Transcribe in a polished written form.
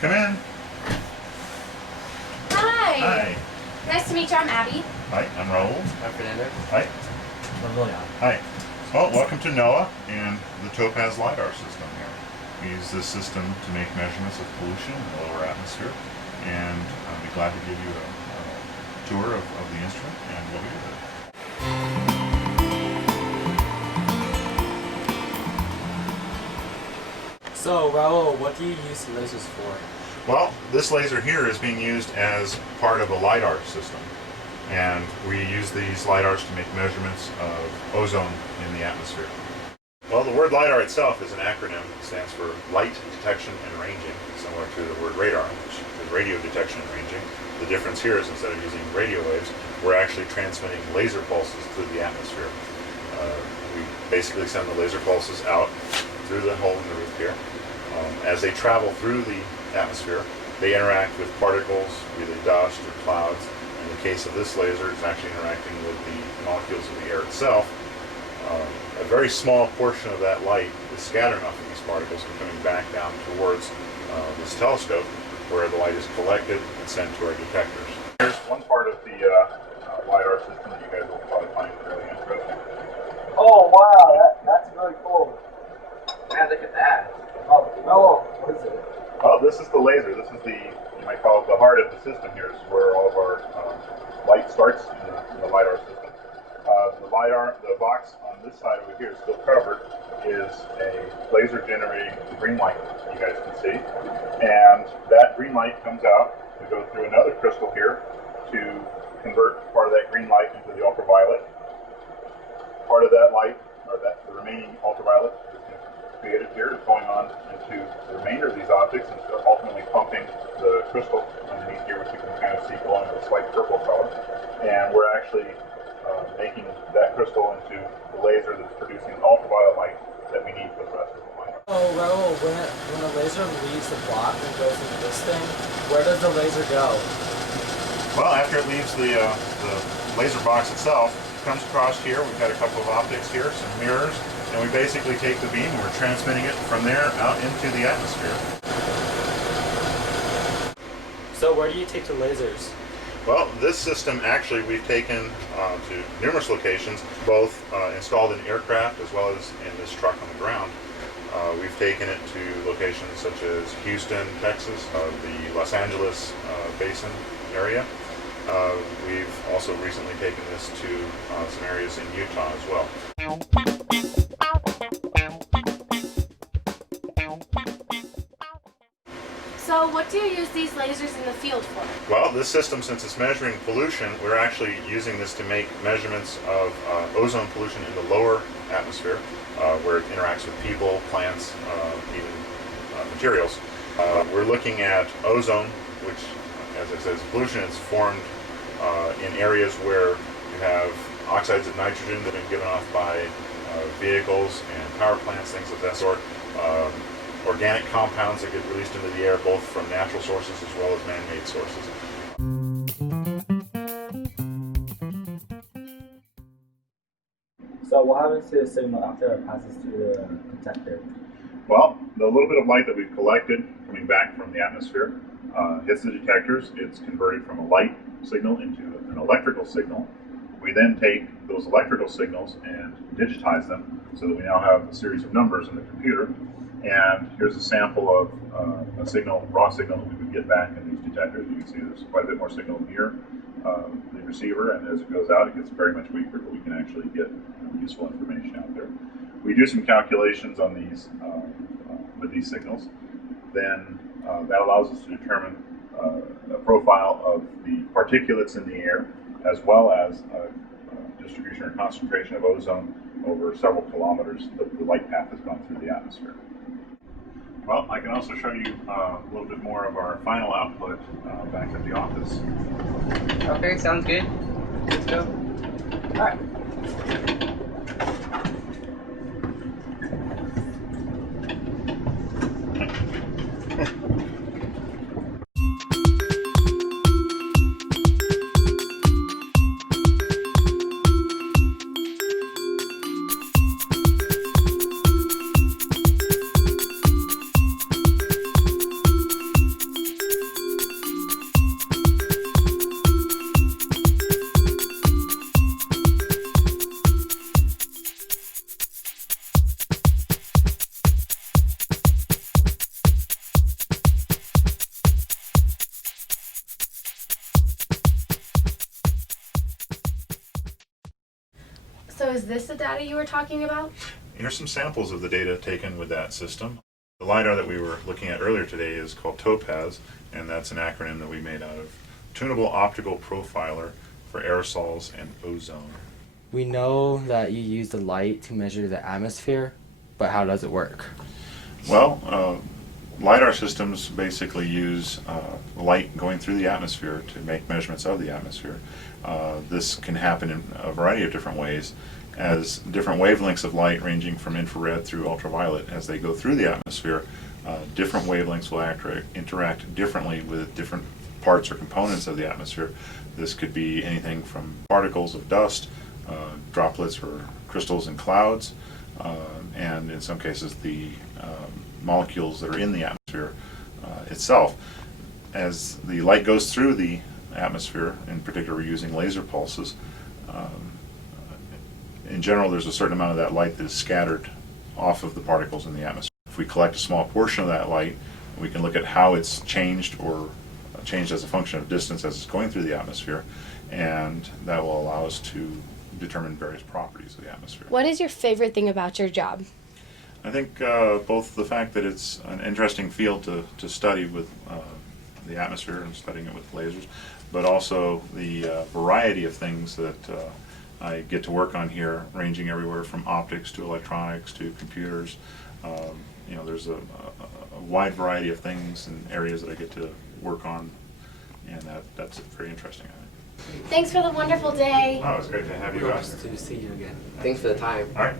Come in. Hi. Hi. Nice to meet you. I'm Abby. Hi, I'm Raul. I'm Fernando. Hi. I'm William. Hi. Well, welcome to NOAA and the TOPAZ LiDAR system here. We use this system to make measurements of pollution in the lower atmosphere, and I'll be glad to give you a tour of the instrument and what we do with it. So, Raul, what do you use lasers for? Well, this laser here is being used as part of a LiDAR system, and we use these LiDARs to make measurements of ozone in the atmosphere. Well, the word LiDAR itself is an acronym. It stands for Light Detection and Ranging, similar to the word radar, which is radio detection and ranging. The difference here is instead of using radio waves, we're actually transmitting laser pulses through the atmosphere. We basically send the laser pulses out through the hole in the roof here. As they travel through the atmosphere, they interact with particles, either dust or clouds. In the case of this laser, it's actually interacting with the molecules of the air itself. A very small portion of that light is scattering off of these particles and coming back down towards this telescope, where the light is collected and sent to our detectors. Here's one part of the LiDAR system that you guys will probably find really interesting. Oh, wow, that's really cool. Yeah, look at that. Oh, what is it? Well, this is the laser. This is the, you might call it the heart of the system here. This is where all of our light starts in the LiDAR system. The box on this side over here, still covered, is a laser generating green light, you guys can see. And that green light comes out to go through another crystal here to convert part of that green light into the ultraviolet. Part of that light, or the remaining ultraviolet, created here is going on into the remainder of these objects and ultimately pumping the crystal underneath here, which you can kind of see glowing with a slight purple color. And we're actually making that crystal into the laser that's producing the ultraviolet light that we need for the rest of the light. Oh, Raul, when a laser leaves the block and goes into this thing, where does the laser go? Well, after it leaves the laser box itself, it comes across here. We've got a couple of optics here, some mirrors, and we basically take the beam and we're transmitting it from there out into the atmosphere. So where do you take the lasers? Well, this system actually we've taken to numerous locations, both installed in aircraft as well as in this truck on the ground. We've taken it to locations such as Houston, Texas, the Los Angeles basin area. We've also recently taken this to some areas in Utah as well. So what do you use these lasers in the field for? Well, this system, since it's measuring pollution, we're actually using this to make measurements of ozone pollution in the lower atmosphere, where it interacts with people, plants, even materials. We're looking at ozone, which, as I said, is pollution. It's formed in areas where you have oxides of nitrogen that have been given off by vehicles and power plants, things of that sort. Organic compounds that get released into the air, both from natural sources as well as man-made sources. So what happens to the signal after it passes through the detector? Well, the little bit of light that we've collected coming back from the atmosphere hits the detectors. It's converted from a light signal into an electrical signal. We then take those electrical signals and digitize them so that we now have a series of numbers in the computer. And here's a sample of a signal, raw signal that we would get back in these detectors. You can see there's quite a bit more signal near the receiver, and as it goes out, it gets very much weaker, but we can actually get useful information out there. We do some calculations on these with these signals. Then that allows us to determine a profile of the particulates in the air, as well as distribution or concentration of ozone over several kilometers that the light path has gone through the atmosphere. Well, I can also show you a little bit more of our final output back at the office. Okay, sounds good. Let's go. All right. this the data you were talking about? Here's some samples of the data taken with that system. The LiDAR that we were looking at earlier today is called TOPAZ, and that's an acronym that we made out of Tunable Optical Profiler for Aerosols and Ozone. We know that you use the light to measure the atmosphere, but how does it work? Well, LiDAR systems basically use light going through the atmosphere to make measurements of the atmosphere. This can happen in a variety of different ways, as different wavelengths of light ranging from infrared through ultraviolet, as they go through the atmosphere, different wavelengths will interact differently with different parts or components of the atmosphere. This could be anything from particles of dust, droplets or crystals in clouds, and in some cases the molecules that are in the atmosphere itself. As the light goes through the atmosphere, in particular we're using laser pulses, in general there's a certain amount of that light that is scattered off of the particles in the atmosphere. If we collect a small portion of that light, we can look at how it's changed or changed as a function of distance as it's going through the atmosphere, and that will allow us to determine various properties of the atmosphere. What is your favorite thing about your job? I think both the fact that it's an interesting field to study with the atmosphere and studying it with lasers, but also the variety of things that I get to work on here, ranging everywhere from optics to electronics to computers. There's a wide variety of things and areas that I get to work on, and that's very interesting, I think. Thanks for the wonderful day. Oh, it's great to have you guys. To see you again. Thanks for the time. All right.